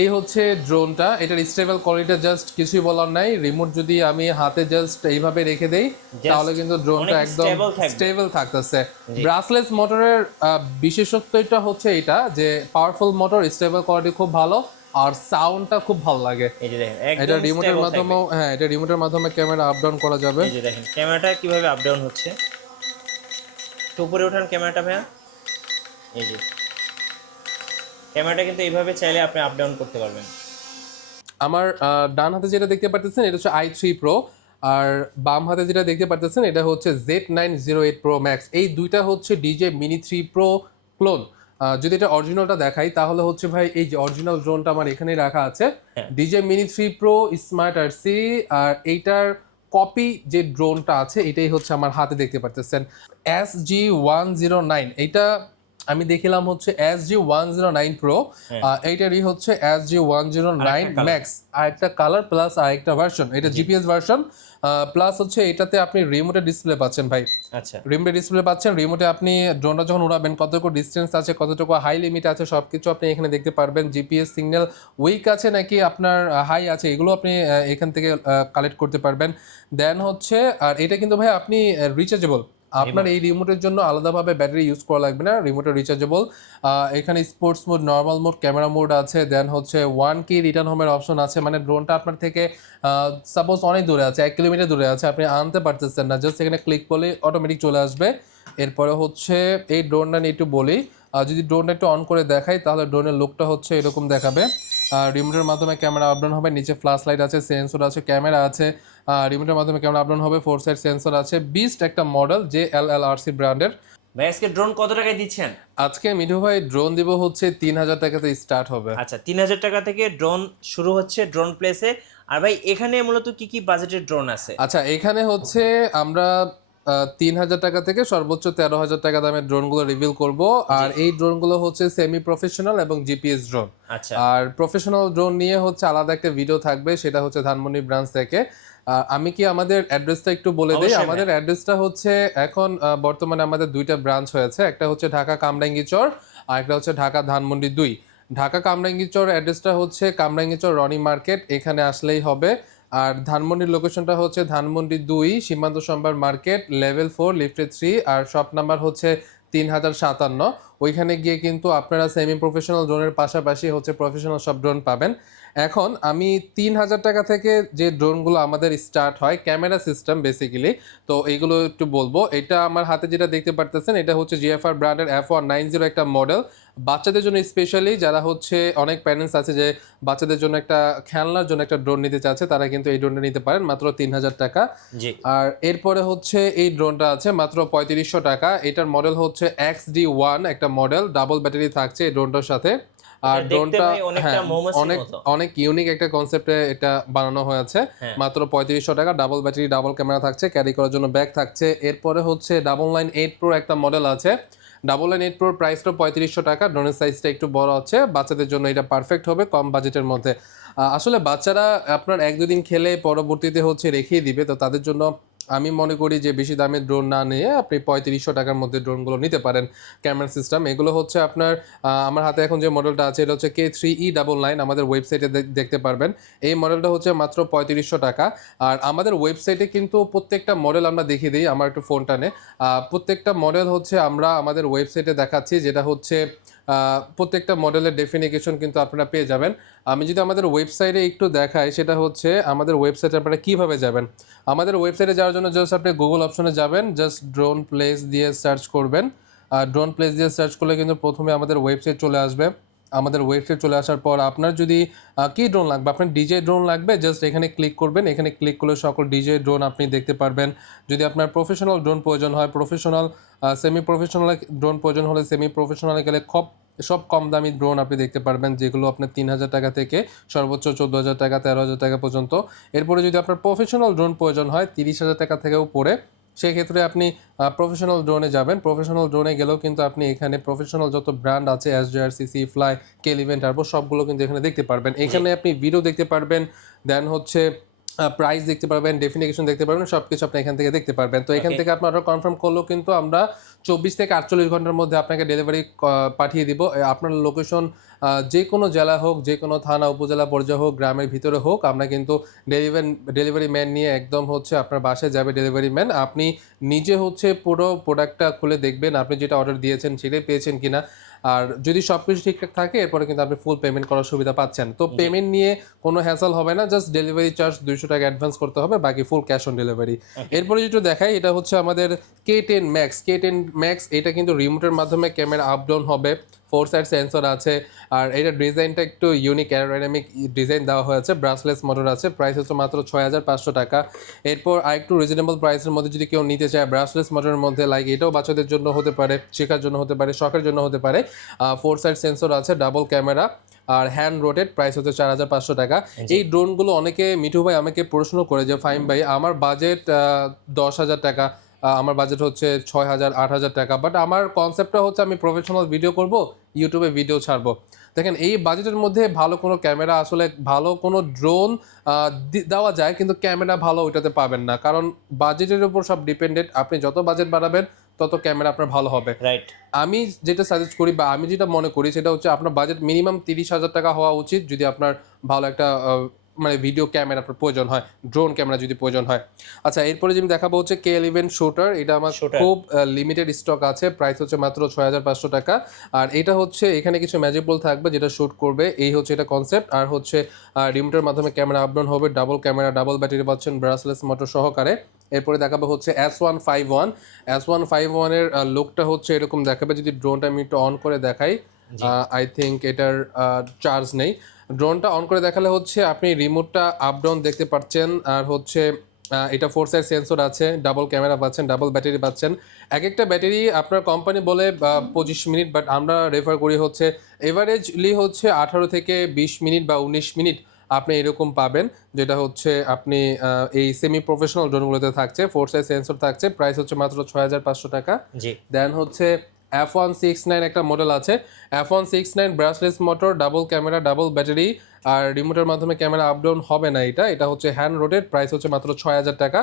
এই হচ্ছে ড্রোনটা, এটার স্টেবল কোয়ালিটি জাস্ট কিছুই বলার নাই। রিমোট যদি আমি হাতে জাস্ট এইভাবে রেখে দেই তাহলে জাস্ট কিন্তু ড্রোনটা অনেক একদম স্টেবল থাকবে। স্টেবল থাকতেছে। জি। ব্রাসলেস মোটরের বিশেষত্বটা হচ্ছে এটা যে পাওয়ারফুল মোটর, স্টেবল কোয়ালিটি খুব ভালো, আর সাউন্ডটা খুব ভালো লাগে। এই যে দেখেন এটা একদম রিমোটের স্টেবল থাকবে। মাধ্যমেও, হ্যাঁ এটা রিমোটের মাধ্যমে ক্যামেরা আপ ডাউন করা যাবে। এই যে দেখেন ক্যামেরাটা কিভাবে আপ ডাউন হচ্ছে। তো উপরে ওঠান ক্যামেরাটা ভাইয়া। এই যে ক্যামেরাটা কিন্তু এইভাবে চাইলে আপনি আপ ডাউন করতে পারবেন। আমার ডান হাতে যেটা দেখতে পারতেছেন এটা হচ্ছে i3 Pro, আর বাম হাতে যেটা দেখতে পারতেছেন এটা হচ্ছে Z908 Pro Max। এই দুইটা হচ্ছে ডিজে মিনি 3 Pro ক্লোন। যদি এটা অরিজিনালটা দেখাই তাহলে হচ্ছে ভাই এই যে অরিজিনাল ড্রোনটা আমার এখানেই রাখা আছে, হ্যাঁ DJI mini 3 Pro smart RC. আর এইটার কপি যে ড্রোনটা আছে এটাই হচ্ছে আমার হাতে দেখতে পারতেছেন, SG109। এইটা আমি দেখিলাম হচ্ছে SG109 Pro, হ্যাঁ। এইটারই হচ্ছে আরেকটা SG109 কালার। Max। আরেকটা কালার প্লাস আরেকটা ভার্সন, এটা জি। GPS version. প্লাস হচ্ছে এটাতে আপনি রিমোটের ডিসপ্লে পাচ্ছেন ভাই, আচ্ছা। রিমোটের ডিসপ্লে পাচ্ছেন। রিমোটে আপনি ড্রোনটা যখন উড়াবেন কতটুকু ডিস্টেন্স আছে, কতটুকু হাই লিমিট আছে, সব কিছু আপনি এখানে দেখতে পারবেন। জিপিএস সিগন্যাল উইক আছে নাকি আপনার হাই আছে, এগুলো আপনি এখান থেকে কালেক্ট করতে পারবেন। দেন হচ্ছে আর এটা কিন্তু ভাই আপনি রিচার্জেবল, আপনার রিমোট। এই রিমোটের জন্য আলাদাভাবে ব্যাটারি ইউজ করা লাগবে না, রিমোটে রিচার্জেবল। এখানে sports mode, normal mode, camera mode আছে। দেন হচ্ছে 1K রিটার্ন হোমের অপশন আছে, মানে ড্রোনটা আপনার থেকে সাপোজ অনেক দূরে আছে, 1 কিলোমিটার দূরে আছে, আপনি আনতে পারতেছেন না, জাস্ট এখানে ক্লিক করলে অটোমেটিক চলে আসবে। এরপরে হচ্ছে এই ড্রোনটা নিয়ে একটু বলি, যদি ড্রোনটা একটু অন করে দেখাই তাহলে ড্রোনের লুকটা হচ্ছে এরকম দেখাবে। রিমোটের মাধ্যমে ক্যামেরা আপডাউন হবে, নিচে ফ্ল্যাশ লাইট আছে, সেন্সর আছে, ক্যামেরা আছে। রিমোটের মাধ্যমে ক্যামেরা আপডাউন হবে, 4 সাইড সেন্সর আছে। বিস্ট একটা মডেল, যে LLRC ব্র্যান্ডের। ভাই আজকে ড্রোন কত টাকায় দিচ্ছেন? আজকে মিঠু ভাই ড্রোন দিব হচ্ছে 3,000 টাকাতে স্টার্ট হবে। আচ্ছা 3000 টাকা থেকে ড্রোন শুরু হচ্ছে ড্রোন প্লেসে। আর ভাই এখানে মূলত কি কি বাজেটের ড্রোন আছে? আচ্ছা এখানে হচ্ছে আমরা 3,000 টাকা থেকে সর্বোচ্চ 13,000 টাকা দামের ড্রোনগুলো রিভিল করব। জি। আর এই ড্রোনগুলো হচ্ছে সেমি প্রফেশনাল এবং জিপিএস ড্রোন। আচ্ছা। আর প্রফেশনাল ড্রোন নিয়ে হচ্ছে আলাদা একটা ভিডিও থাকবে, সেটা হচ্ছে ধানমন্ডি ব্রাঞ্চ থেকে। আমি কি আমাদের অ্যাড্রেসটা একটু বলে দেই? অবশ্যই আমাদের ভাই। অ্যাড্রেসটা হচ্ছে এখন বর্তমানে আমাদের দুইটা ব্রাঞ্চ হয়েছে, একটা হচ্ছে ঢাকা কামরাঙ্গীচর আর একটা হচ্ছে ঢাকা ধানমন্ডি 2। ঢাকা কামরাঙ্গীচর অ্যাড্রেসটা হচ্ছে কামরাঙ্গীচর রনি মার্কেট, এখানে আসলেই হবে। আর ধানমন্ডির লোকেশনটা হচ্ছে ধানমন্ডি 2 সীমান্ত সম্ভার মার্কেট, লেভেল 4 লিফটে 3, আর শপ নাম্বার হচ্ছে 3057। ওইখানে গিয়ে কিন্তু আপনারা সেমি প্রফেশনাল ড্রোনের পাশাপাশি হচ্ছে প্রফেশনাল সব ড্রোন পাবেন। এখন আমি 3,000 টাকা থেকে যে ড্রোনগুলো আমাদের স্টার্ট হয়, ক্যামেরা সিস্টেম বেসিক্যালি, তো এইগুলো একটু বলবো। এটা আমার হাতে যেটা দেখতে পারতেছেন এটা হচ্ছে জিএফআর ব্র্যান্ডের F190 একটা মডেল। বাচ্চাদের জন্য স্পেশালি, যারা হচ্ছে অনেক প্যারেন্টস আছে যে বাচ্চাদের জন্য একটা খেলনার জন্য একটা ড্রোন নিতে চাচ্ছে, তারা কিন্তু এই ড্রোনটা নিতে পারেন মাত্র 3,000 টাকা। জি। আর এরপরে হচ্ছে এই ড্রোনটা আছে মাত্র 3500 টাকা। এটার মডেল হচ্ছে XD1 একটা মডেল, ডাবল ব্যাটারি থাকছে এই ড্রোনটার সাথে। আর এটা দেখতে ড্রোনটা, ভাই অনেকটা হ্যাঁ, মৌমাছির অনেক মতো। অনেক ইউনিক একটা কনসেপ্টে এটা বানানো হয়েছে। হ্যাঁ। মাত্র 3500 টাকা, ডাবল ব্যাটারি, ডাবল ক্যামেরা থাকছে, ক্যারি করার জন্য ব্যাগ থাকছে। এরপরে হচ্ছে 998 Pro একটা মডেল আছে। 998 Pro প্রাইসটা 3500 টাকা, ড্রোনের সাইজটা একটু বড় আছে, বাচ্চাদের জন্য এটা পারফেক্ট হবে কম বাজেটের মধ্যে। আসলে বাচ্চারা আপনার 1-2 দিন খেলে পরবর্তীতে হচ্ছে রেখেই দিবে, তো তাদের জন্য আমি মনে করি যে বেশি দামের ড্রোন না নিয়ে আপনি 3500 টাকার মধ্যে ড্রোনগুলো নিতে পারেন। ক্যামেরা সিস্টেম এগুলো হচ্ছে আপনার, আমার হাতে এখন যে মডেলটা আছে এটা হচ্ছে K3E99, আমাদের ওয়েবসাইটে দেখতে পারবেন। এই মডেলটা হচ্ছে মাত্র 3500 টাকা। আর আমাদের ওয়েবসাইটে কিন্তু প্রত্যেকটা মডেল আমরা দেখিয়ে দিই, আমার একটু ফোনটা নে, প্রত্যেকটা মডেল হচ্ছে আমরা আমাদের ওয়েবসাইটে দেখাচ্ছি, যেটা হচ্ছে প্রত্যেকটা মডেলের ডেফিনিকেশন কিন্তু আপনারা পেয়ে যাবেন। আমি যদি আমাদের ওয়েবসাইটে একটু দেখাই, সেটা হচ্ছে আমাদের ওয়েবসাইটে আপনারা কীভাবে যাবেন। আমাদের ওয়েবসাইটে যাওয়ার জন্য জাস্ট আপনি গুগল অপশনে যাবেন, জাস্ট ড্রোন প্লেস দিয়ে সার্চ করবেন। আর ড্রোন প্লেস দিয়ে সার্চ করলে কিন্তু প্রথমে আমাদের ওয়েবসাইট চলে আসবে। আমাদের ওয়েবসাইট চলে আসার পর আপনার যদি কী ড্রোন লাগবে, আপনার ডিজে ড্রোন লাগবে, জাস্ট এখানে ক্লিক করবেন। এখানে ক্লিক করলে সকল ডিজে ড্রোন আপনি দেখতে পারবেন। যদি আপনার প্রফেশনাল ড্রোন প্রয়োজন হয়, প্রফেশনাল, সেমি প্রফেশনাল ড্রোন প্রয়োজন হলে সেমি প্রফেশনালে গেলে সব কম দামি ড্রোন আপনি দেখতে পারবেন, যেগুলো আপনার 3,000 টাকা থেকে সর্বোচ্চ 14,000 টাকা, 13,000 টাকা পর্যন্ত। এরপরে যদি আপনার প্রফেশনাল ড্রোন প্রয়োজন হয় 30,000 টাকা থেকেও পরে, সেক্ষেত্রে আপনি প্রফেশনাল ড্রোনে যাবেন। প্রফেশনাল ড্রোনে গেলেও কিন্তু আপনি এখানে প্রফেশনাল যত ব্র্যান্ড আছে, SJRCC, ফ্লাই, কেলিভেন, টার্বো, সবগুলো কিন্তু এখানে দেখতে পারবেন। এখানে আপনি ভিডিও দেখতে পারবেন। দেন হচ্ছে প্রাইস দেখতে পারবেন, ডেফিনিশন দেখতে পারবেন, সবকিছু আপনি এখান থেকে দেখতে পারবেন। তো এখান থেকে আপনারা কনফার্ম করলেও কিন্তু আমরা 24 থেকে 48 ঘন্টার মধ্যে আপনাকে ডেলিভারি পাঠিয়ে দিব। আপনার লোকেশন যে কোনো জেলা হোক, যে কোনো থানা উপজেলা পর্যায়ে হোক, গ্রামের ভিতরে হোক, আমরা কিন্তু ডেলিভারি ম্যান নিয়ে একদম হচ্ছে আপনার বাসায় যাবে ডেলিভারি ম্যান। আপনি নিজে হচ্ছে পুরো প্রোডাক্টটা খুলে দেখবেন আপনি যেটা অর্ডার দিয়েছেন সেটাই পেয়েছেন কিনা। আর যদি সব কিছু ঠিকঠাক থাকে এরপরে কিন্তু আপনি ফুল পেমেন্ট করার সুবিধা পাচ্ছেন। তো পেমেন্ট নিয়ে কোনো হ্যাসল হবে না, জাস্ট ডেলিভারি চার্জ 200 টাকা অ্যাডভান্স করতে হবে, বাকি ফুল ক্যাশ অন ডেলিভারি। এরপরে যেটা দেখাই, এটা হচ্ছে আমাদের K10 Max। K10 Max এটা কিন্তু রিমোটের মাধ্যমে ক্যামেরা আপ ডাউন হবে, 4 সাইড সেন্সর আছে, আর এটা ডিজাইনটা একটু ইউনিক অ্যারোডাইনামিক ডিজাইন দেওয়া হয়েছে, ব্রাসলেস মোটর আছে। প্রাইস হচ্ছে মাত্র 6500 টাকা। এরপর আরেকটু রিজনেবল প্রাইসের মধ্যে যদি কেউ নিতে চায় ব্রাসলেস মোটরের মধ্যে, লাইক এটাও বাচ্চাদের জন্য হতে পারে, শেখার জন্য হতে পারে, শখের জন্য হতে পারে। 4 সাইড সেন্সর আছে, ডাবল ক্যামেরা আর হ্যান্ড রোটেড, প্রাইস হচ্ছে 4500 টাকা। এই ড্রোনগুলো অনেকে মিঠু ভাই আমাকে প্রশ্ন করে যে ফাইম ভাই আমার বাজেট 10,000 টাকা, আমার বাজেট হচ্ছে 6,000 8,000 টাকা, বাট আমার কনসেপ্টটা হচ্ছে আমি প্রফেশনাল ভিডিও করব, ইউটিউবে ভিডিও ছাড়বো। দেখেন এই বাজেটের মধ্যে ভালো কোনো ক্যামেরা, আসলে ভালো কোনো ড্রোন দেওয়া যায়, কিন্তু ক্যামেরা ভালো ওইটাতে পাবেন না, কারণ বাজেটের উপর সব ডিপেন্ডেন্ট। আপনি যত বাজেট বাড়াবেন তত ক্যামেরা আপনার ভালো হবে। রাইট। আমি যেটা সাজেস্ট করি বা আমি যেটা মনে করি সেটা হচ্ছে আপনার বাজেট মিনিমাম 30,000 টাকা হওয়া উচিত, যদি আপনার ভালো একটা মানে ভিডিও ক্যামেরা আপনার প্রয়োজন হয়, ড্রোন ক্যামেরা যদি প্রয়োজন হয়। আচ্ছা, এরপরে যে আমি দেখাবো হচ্ছে K11 শুটার। এটা আমার খুব লিমিটেড স্টক আছে, প্রাইস হচ্ছে মাত্র 6500 টাকা। আর এটা হচ্ছে এখানে কিছু ম্যাজিক বল থাকবে যেটা শুট করবে, এই হচ্ছে এটা কনসেপ্ট। আর হচ্ছে রিমোটের মাধ্যমে ক্যামেরা আপ ডাউন হবে, ডাবল ক্যামেরা, ডাবল ব্যাটারি পাচ্ছেন ব্রাসলেস মোটর সহকারে। এরপরে দেখাবো হচ্ছে S151। S151 এর লুকটা হচ্ছে এরকম দেখাবে। যদি ড্রোনটা আমি একটু অন করে দেখাই, আই থিঙ্ক এটার চার্জ নেই। ড্রোনটা অন করে দেখালে হচ্ছে আপনি রিমোটটা আপ ডাউন দেখতে পাচ্ছেন, আর হচ্ছে এটা 4 সাইড সেন্সর আছে, ডাবল ক্যামেরা পাচ্ছেন, ডাবল ব্যাটারি পাচ্ছেন। এক একটা ব্যাটারি আপনার কোম্পানি বলে 25 মিনিট, বাট আমরা রেফার করি হচ্ছে এভারেজলি হচ্ছে 18 থেকে 20 মিনিট বা 19 মিনিট আপনি এরকম পাবেন, যেটা হচ্ছে আপনি এই সেমি প্রফেশনাল ড্রোনগুলোতে থাকছে। 4 সাইড সেন্সর থাকছে, প্রাইস হচ্ছে মাত্র 6500 টাকা। দেন হচ্ছে F169 একটা মডেল আছে। F169 brushless motor, double camera, double battery, আর রিমোটের মাধ্যমে ক্যামেরা আপ ডাউন হবে না। এটা হচ্ছে হ্যান্ড রোটেড, প্রাইস হচ্ছে মাত্র 6000 টাকা।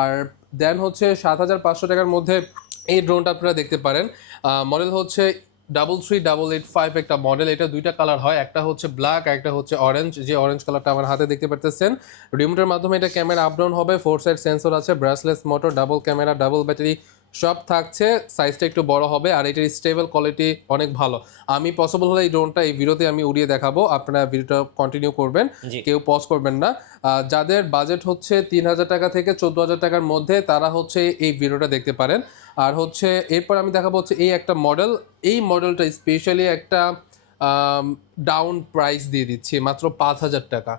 আর দেন হচ্ছে 7500 টাকার মধ্যে এই ড্রোনটা আপনারা দেখতে পারেন। মডেল হচ্ছে 33885 একটা মডেল। এটা দুইটা কালার হয়, একটা হচ্ছে ব্ল্যাক, একটা হচ্ছে অরেঞ্জ। যে অরেঞ্জ কালারটা আমার হাতে দেখতে পারতেছেন, রিমোটের মাধ্যমে এটা ক্যামেরা আপ ডাউন হবে, 4 সাইড সেন্সর আছে, brushless motor, double camera, double battery সব থাকছে। সাইজটা একটু বড় হবে, আর এটার স্টেবল কোয়ালিটি অনেক ভালো। আমি পসিবল হলে এই ড্রোনটা এই ভিডিওতে আমি উড়িয়ে দেখাবো, আপনারা ভিডিওটা কন্টিনিউ করবেন, কেউ পজ করবেন না। যাদের বাজেট হচ্ছে 3,000 টাকা থেকে 14,000 টাকার মধ্যে, তারা হচ্ছে এই ভিডিওটা দেখতে পারেন। আর হচ্ছে এরপর আমি দেখাবো হচ্ছে এই একটা মডেল। এই মডেলটা স্পেশালি একটা ডাউন প্রাইস দিয়ে দিচ্ছি, মাত্র 5,000 টাকা।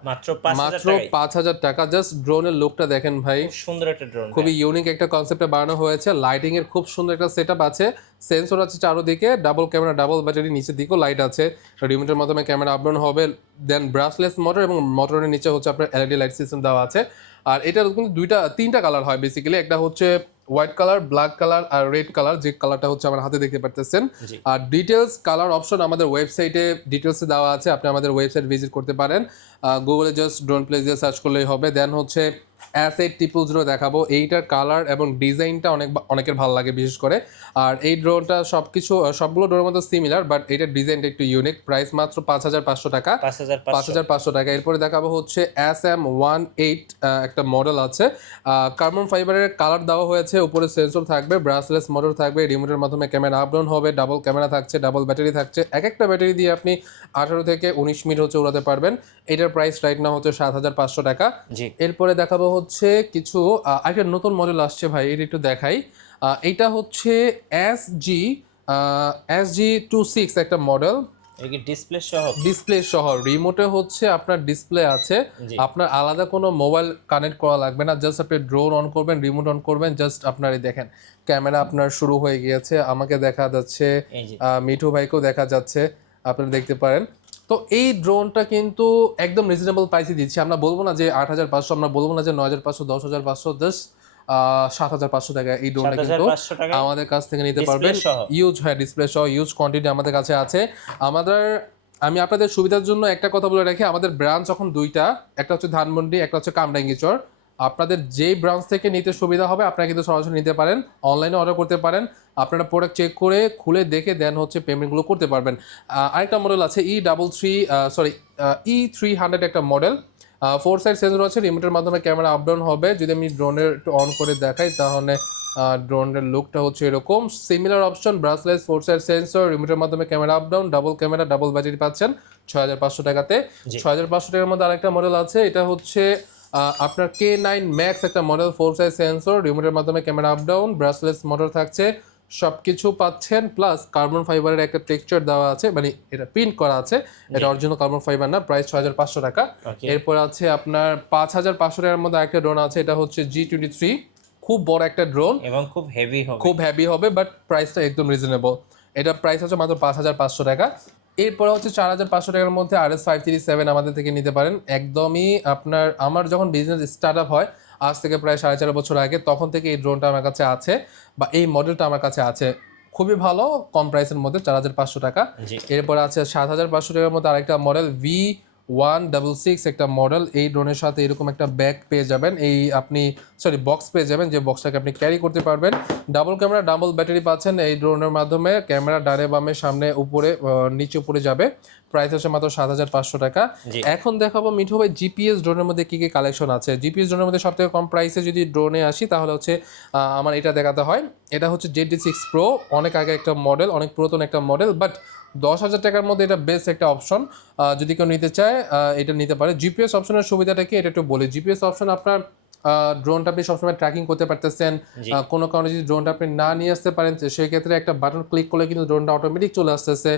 মাত্র 5,000 টাকা। জাস্ট ড্রোনের লুকটা দেখেন ভাই, সুন্দর একটা ড্রোন, খুবই ইউনিক একটা কনসেপ্টে বানানো হয়েছে। লাইটিং এর খুব সুন্দর একটা সেটআপ আছে, সেন্সর আছে চারদিকে, ডাবল ক্যামেরা, ডাবল ব্যাটারি, নিচের দিকেও লাইট আছে, রিমোটের মাধ্যমে ক্যামেরা আপ ডাউন হবে। দেন ব্রাসলেস মোটর, এবং মোটরের নিচে হচ্ছে আপনার এলইডি লাইট সিস্টেম দেওয়া আছে। আর এটার কিন্তু তিনটা কালার হয় বেসিক্যালি। একটা হচ্ছে হোয়াইট কালার, ব্ল্যাক কালার আর রেড কালার, যে কালারটা হচ্ছে আমার হাতে দেখতে পারতেছেন। আর ডিটেলস কালার অপশন আমাদের ওয়েবসাইটে ডিটেলসে দেওয়া আছে, আপনি আমাদের ওয়েবসাইট ভিজিট করতে পারেন। গুগলে জাস্ট ড্রোন প্লেস দিয়ে সার্চ করলেই হবে। দেন হচ্ছে S8000 দেখাবো। এইটার কালার এবং ডিজাইনটা অনেকের ভালো লাগে বিশেষ করে। আর এই ড্রোনটা সবগুলো ড্রোনের মধ্যে সিমিলার, বাট এটার ডিজাইনটা একটু ইউনিক। প্রাইস মাত্র 5,500 টাকা। 5,500 টাকা। এরপরে দেখাবো হচ্ছে SM18 একটা মডেল আছে, কার্বন ফাইবারের কালার দেওয়া হয়েছে, উপরে সেন্সর থাকবে, ব্রাসলেস মোটর থাকবে, রিমোটের মাধ্যমে ক্যামেরা আপ ডাউন হবে, ডাবল ক্যামেরা থাকছে, ডাবল ব্যাটারি থাকছে। এক একটা ব্যাটারি দিয়ে আপনি 18 থেকে 19 মিনিট হচ্ছে উড়াতে পারবেন। এটার প্রাইস রাইট না হচ্ছে 7,500 টাকা। এরপরে দেখাবো হচ্ছে কিছু একটা নতুন মডেল আসছে ভাই, এটা একটু দেখাই। এটা হচ্ছে SG26 একটা মডেল। ডিসপ্লে সহ রিমোটে হচ্ছে আপনার ডিসপ্লে আছে, আপনার আলাদা কোনো মোবাইল কানেক্ট করা লাগবে না। জাস্ট আপনি ড্রোন অন করবেন, রিমোট অন করবেন, জাস্ট আপনার এই দেখেন ক্যামেরা আপনার শুরু হয়ে গিয়েছে। আমাকে দেখা যাচ্ছে, মিঠু ভাইকেও দেখা যাচ্ছে, আপনারা দেখতে পারেন। তো এই ড্রোনটা কিন্তু একদম রিজনেবল প্রাইসে দিচ্ছি। আমরা বলবো না যে 8,500, আমরা বলবো না যে 9,500, 10,500, জাস্ট 7,500 টাকা। এই ড্রোনটা কিন্তু আমাদের কাছ থেকে নিতে পারবেন, ইউজ ডিসপ্লে সহ, ইউজ কোয়ান্টিটি আমাদের কাছে আছে। আমাদের আমি আপনাদের সুবিধার জন্য একটা কথা বলে রাখি, আমাদের ব্রাঞ্চ যখন দুইটা, একটা হচ্ছে ধানমন্ডি, একটা হচ্ছে কামরাঙ্গীচর। আপনাদের যেই ব্রাঞ্চ থেকে নিতে সুবিধা হবে আপনারা কিন্তু সরাসরি নিতে পারেন, অনলাইনে অর্ডার করতে পারেন। আপনারা প্রোডাক্ট চেক করে খুলে দেখে দেন হচ্ছে পেমেন্টগুলো করতে পারবেন। আরেকটা মডেল আছে E300 একটা মডেল, 4 সাইড সেন্সর আছে, রিমোটের মাধ্যমে ক্যামেরা আপ ডাউন হবে। যদি আমি ড্রোনের একটু অন করে দেখাই তাহলে ড্রোনের লুকটা হচ্ছে এরকম। Similar option, brushless, 4 side sensor, রিমোটের মাধ্যমে camera up down, double camera, double battery পাচ্ছেন 6,500 টাকাতে। 6,500 টাকার মধ্যে আরেকটা মডেল আছে, এটা হচ্ছে আপনার K9 ম্যাক্স একটা মডেল, 4 সাইড সেন্সর, রিমোটের মাধ্যমে camera up down, brushless motor থাকছে, সব কিছু পাচ্ছেন। প্লাস কার্বন ফাইবারের একটা টেক্সচার দেওয়া আছে, মানে এটা প্রিন্ট করা আছে, এটা অরিজিনাল কার্বন ফাইবার না। প্রাইস 6,500 টাকা। এরপর আছে আপনার 5,500 টাকার মধ্যে একটা ড্রোন আছে, এটা হচ্ছে G23, খুব বড় একটা ড্রোন এবং খুব হেভি হবে, বাট প্রাইসটা একদম রিজনেবল। এটা প্রাইস হচ্ছে মাত্র 5,500 টাকা। এরপরে হচ্ছে 4,500 টাকার মধ্যে RS537 আমাদের থেকে নিতে পারেন। একদমই আমার যখন বিজনেস স্টার্ট আপ হয় আজ থেকে প্রায় 4.5 বছর আগে, তখন থেকে এই ড্রোনটা আমার কাছে আছে, বা এই মডেলটা আমার কাছে আছে। খুবই ভালো, কম প্রাইসের মধ্যে 4,500 টাকা। এরপর আছে 7,500 টাকার মধ্যে আরেকটা মডেল V166 একটা মডেল। এই ড্রোনের সাথে এরকম একটা ব্যাগ পেয়ে যাবেন, বক্স পেয়ে যাবেন, যে বক্সটাকে আপনি ক্যারি করতে পারবেন। ডাবল ক্যামেরা, ডাবল ব্যাটারি পাচ্ছেন এই ড্রোনের মাধ্যমে। ক্যামেরা ডানে বামে সামনে উপরে নিচে উপরে যাবে। প্রাইস হচ্ছে মাত্র 7,500 টাকা। এখন দেখাবো মিঠু ভাই জিপিএস ড্রোনের মধ্যে কি কি কালেকশন আছে। জিপিএস ড্রোনের মধ্যে সব থেকে কম প্রাইসে যদি ড্রোনে আসি তাহলে হচ্ছে আমার এটা দেখাতে হয়। এটা হচ্ছে ZD6 Pro, অনেক আগে একটা মডেল, অনেক পুরাতন একটা মডেল, বাট 10,000 টাকার মধ্যে এটা বেস্ট একটা অপশন। যদি কেউ নিতে চায় এটা নিতে পারে। জিপিএস অপশনের সুবিধাটা কি এটা একটু বলি। জিপিএস অপশন আপনার ড্রোনটা আপনি সবসময় ট্র্যাকিং করতে পারতেছেন। কোনো কারণে যদি ড্রোনটা আপনি না নিয়ে আসতে পারেন সেই ক্ষেত্রে একটা বাটন ক্লিক করলে কিন্তু ড্রোনটা অটোমেটিক চলে আসতেছে।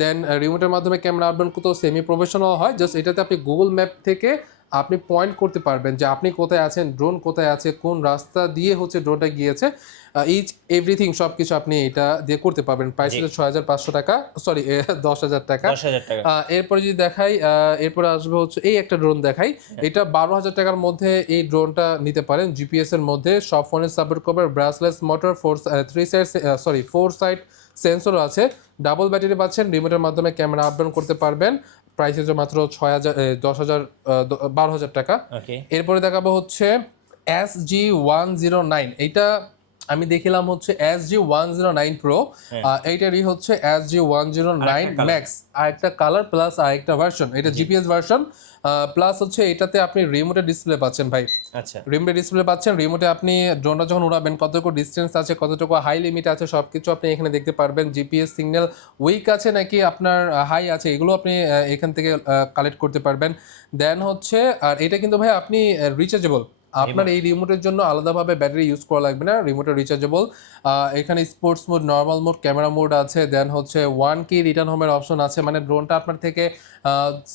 দেন রিমোটের মাধ্যমে ক্যামেরা আপডাউন করতেও সেমি প্রফেশনাল হয়। জাস্ট এটাতে আপনি গুগল ম্যাপ থেকে আপনি পয়েন্ট করতে পারবেন যে আপনি কোথায় আছেন, ড্রোন কোথায় আছে, কোন রাস্তা দিয়ে হচ্ছে ড্রোনটা গিয়েছে, ইচ এভরিথিং সব কিছু আপনি এটা দিয়ে করতে পারবেন। প্রাইস হচ্ছে 6,500 টাকা, সরি 10,000 টাকা। এরপরে যদি দেখাই, এরপরে আসবে হচ্ছে এই একটা ড্রোন দেখাই। এটা 12,000 টাকার মধ্যে এই ড্রোনটা নিতে পারেন। জিপিএস এর মধ্যে সব ফোনে সাপোর্ট করবে, ব্রাসলেস মোটর, 4 সাইড সেন্সরও আছে, ডাবল ব্যাটারি পাচ্ছেন, রিমোটের মাধ্যমে ক্যামেরা আপ ডাউন করতে পারবেন। প্রাইস হচ্ছে মাত্র 12,000 টাকা। এরপরে দেখাবো হচ্ছে SG109। এইটা আমি দেখিলাম হচ্ছে SG109 Pro, এইটারই হচ্ছে SG109 Max, আরেকটা কালার প্লাস আরেকটা ভার্সন। এটা জিপিএস ভার্সন, প্লাস হচ্ছে এটাতে আপনি রিমোটে ডিসপ্লে পাচ্ছেন ভাই। আচ্ছা, রিমোটে ডিসপ্লে পাচ্ছেন। রিমোটে আপনি ড্রোনটা যখন উড়াবেন কতটুকু ডিস্টেন্স আছে, কতটুকু হাই লিমিট আছে, সবকিছু আপনি এখানে দেখতে পারবেন। জিপিএস সিগন্যাল উইক আছে নাকি আপনার হাই আছে, এগুলো আপনি এখান থেকে কালেক্ট করতে পারবেন। দেন হচ্ছে, আর এটা কিন্তু ভাই আপনি রিচার্জেবল, আপনার এই রিমোটের জন্য আলাদাভাবে ব্যাটারি ইউজ করা লাগবে না, রিমোটে রিচার্জেবল। এখানে sports mode, normal mode, camera mode আছে। দেন হচ্ছে 1K রিটার্ন হোমের অপশন আছে, মানে ড্রোনটা আপনার থেকে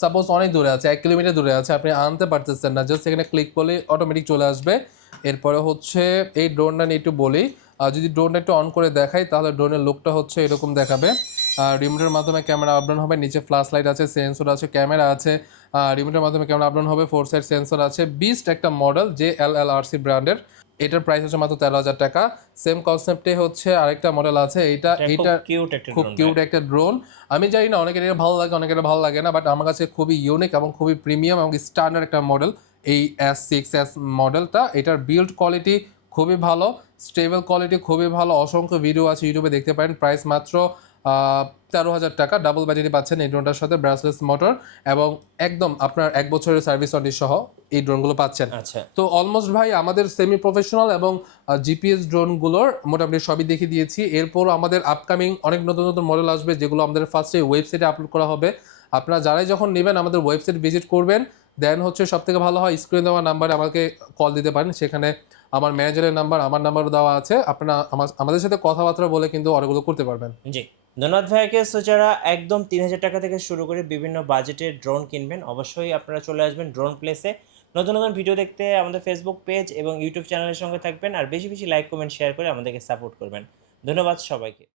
সাপোজ অনেক দূরে আছে, 1 কিলোমিটার দূরে আছে, আপনি আনতে পারতেছেন না, জাস্ট এখানে ক্লিক করলে অটোমেটিক চলে আসবে। এরপরে হচ্ছে এই ড্রোনটা নিয়ে একটু বলি, যদি ড্রোনটা একটু অন করে দেখাই তাহলে ড্রোনের লুকটা হচ্ছে এরকম দেখাবে। রিমোটের মাধ্যমে ক্যামেরা আপডাউন হবে, নিচে ফ্ল্যাশ লাইট আছে, সেন্সর আছে, ক্যামেরা আছে। রিমোটের মাধ্যমে ক্যামেরা আপডাউন হবে, 4 সাইড সেন্সর আছে। বিস্ট একটা মডেল, JLLRC ব্র্যান্ডের। এটার প্রাইস হচ্ছে মাত্র 13,000 টাকা। সেম কনসেপ্টে হচ্ছে আরেকটা মডেল আছে, এইটা খুব কিউট একটা ড্রোন। আমি জানি না অনেকের এটা ভালো লাগে, অনেকের ভালো লাগে না, বাট আমার কাছে খুবই ইউনিক এবং খুবই প্রিমিয়াম এবং স্ট্যান্ডার্ড একটা মডেল এই S6S মডেলটা। এটার বিল্ড কোয়ালিটি খুবই ভালো, স্টেবল কোয়ালিটি খুবই ভালো। অসংখ্য ভিডিও আছে ইউটিউবে, দেখতে পারেন। প্রাইস মাত্র 13,000 টাকা। ডাবল ব্যাটারি পাচ্ছেন এই ড্রোনটার সাথে, ব্রাসলেস মোটর, এবং একদম আপনার 1 বছরের সার্ভিস ওয়ারেন্টি সহ এই ড্রোনগুলো পাচ্ছেন। তো অলমোস্ট ভাই আমাদের সেমি প্রফেশনাল এবং জিপিএস ড্রোনগুলোর মোটামুটি সবই দেখিয়ে দিয়েছি। এরপর আমাদের আপকামিং অনেক নতুন নতুন মডেল আসবে, যেগুলো আমাদের ফার্স্টে ওয়েবসাইটে আপলোড করা হবে। আপনারা যারাই যখন নেবেন আমাদের ওয়েবসাইট ভিজিট করবেন। দেন হচ্ছে সব থেকে ভালো হয় স্ক্রিনে দেওয়া নাম্বারে আমাকে কল দিতে পারেন, সেখানে আমার ম্যানেজারের নাম্বার, আমার নাম্বারও দেওয়া আছে। আপনারা আমাদের সাথে কথাবার্তা বলে কিন্তু অর্ডারগুলো করতে পারবেন। জি, ধন্যবাদ ভাইয়াকে। সো যারা একদম 3,000 টাকা থেকে শুরু করে বিভিন্ন বাজেটের ড্রোন কিনবেন, অবশ্যই আপনারা চলে আসবেন ড্রোন প্লেসে। নতুন নতুন ভিডিও দেখতে আমাদের ফেসবুক পেজ এবং ইউটিউব চ্যানেলের সঙ্গে থাকবেন, আর বেশি বেশি লাইক, কমেন্ট, শেয়ার করে আমাদেরকে সাপোর্ট করবেন। ধন্যবাদ সবাইকে।